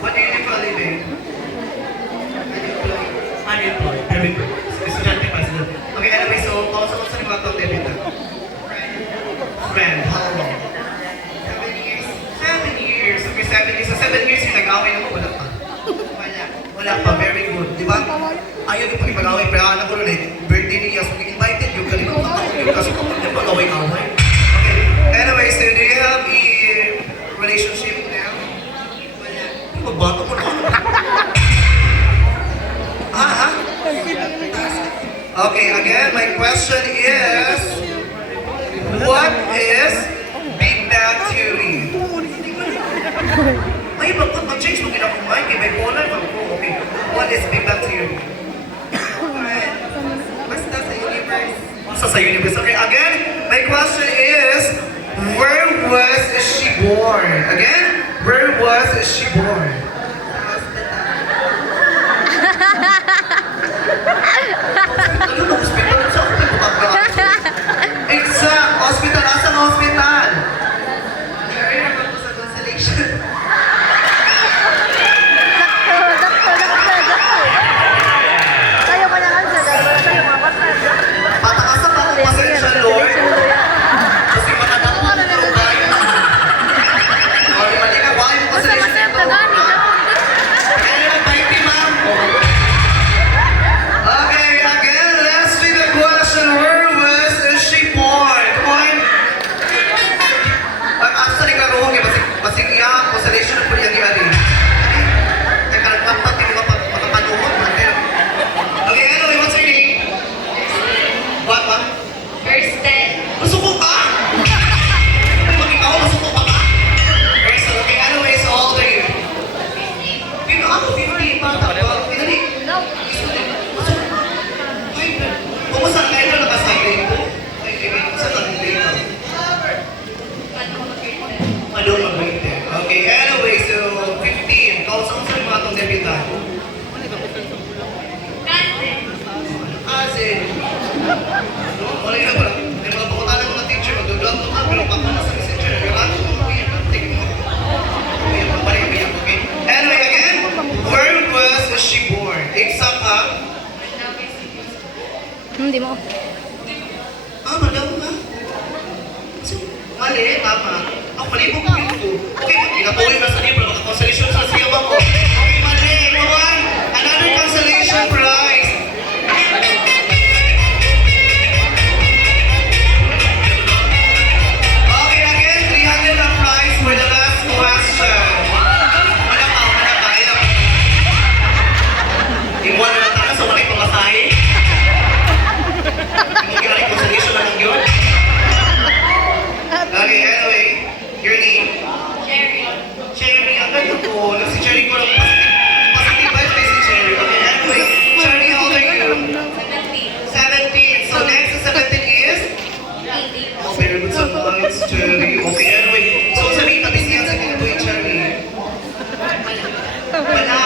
What do you do for a living? Unemployed. Very good. Estudyante pa sila. Okay, anyway, so, pausa-usa ni mga debut. Friend. How long? 7 years. 7 years. Okay, 7 years. So, 7 years yung nag-away na wala pa. Wala pa. Very good. Di ba? Ayaw yung pag-away. Pero anak ko rin birthday niya. So, invited yung galing ko yung kasi kung yung pag-away-away. Okay. Anyway, so do you have a relationship now? Wala. Magbato mo na. Ha? Okay, again, my question is, what is Big Bang Theory? Ay, bakit mag-change mo ginakumay? Kaya bipolar ba ko? Okay, what is Big Bang Theory? Basta sa universe. Basta sa universe. Okay, again, my question is, where was she born? Again, where was she born? Ano na hospital? Saan ko tayo bumagawa? Exact! Hospital! Asang hospital? Nari naman ko sa constellation. Tayo mo na nga sa dahil wala tayo mapatay. Patakasan pa kung pasensya, Lord. Kasi matadang mo na tayo. Lord, mali ka. Why mo Basta pasensya masaya nito? ka gani. Kaya naman, baiti, ma'am. Okay, again, let's read the question. Where was she born? Come on. Asa ni karoon, basig iya, constellation ng puliyang gimari. Teka, nagpapat, hindi ka makapanuhon. Okay, anyway, what's your name? What? Kirsten. Masuko ka? Pag ikaw, masuko ka ka? Okay, anyway, so how old are you? 15. Ako, 15. Bata pa. Pinali. Ay, kumusta kayo na nakasagay ko? Ay, saan nag-play ka? Ano mag-play? Okay, anyway, so 15. Kausang sa mga itong debutan? Kasi, wala yun ba? May mga pakutan ng mga teacher, magdudulap mo ka, pero pakala sa messenger, nagkakato mo, kuya, take mo. Kuya, paparin, okay? Anyway, again, where was she born? Exact ha? Hindi mo. Malaw ka? Mali, tama. Ako, mali mo kung ito. Okay, pinatuloy na sa libro, maka-consolation sa siya ba ko? Okay, mali, come on! Another consolation prize! Okay, again, 300 ang prize for the last question. Wala ka, ilang. Ibuwan na lang tayo, so mali pamasahe. Hindi ka rin consolation na lang yun. Okay, anyway, your name? Jerry. Cherry, ang ganda ko. Si Cherry ko lang positive vibes kay si Cherry. Okay, anyway, Cherry, how old are you? 17. 17. So next to 17 is? 18. Oh, very good. So nice, Cherry. Okay, anyway. So sabihin, nabisiyan sa kinabuhi, Cherry. Wala.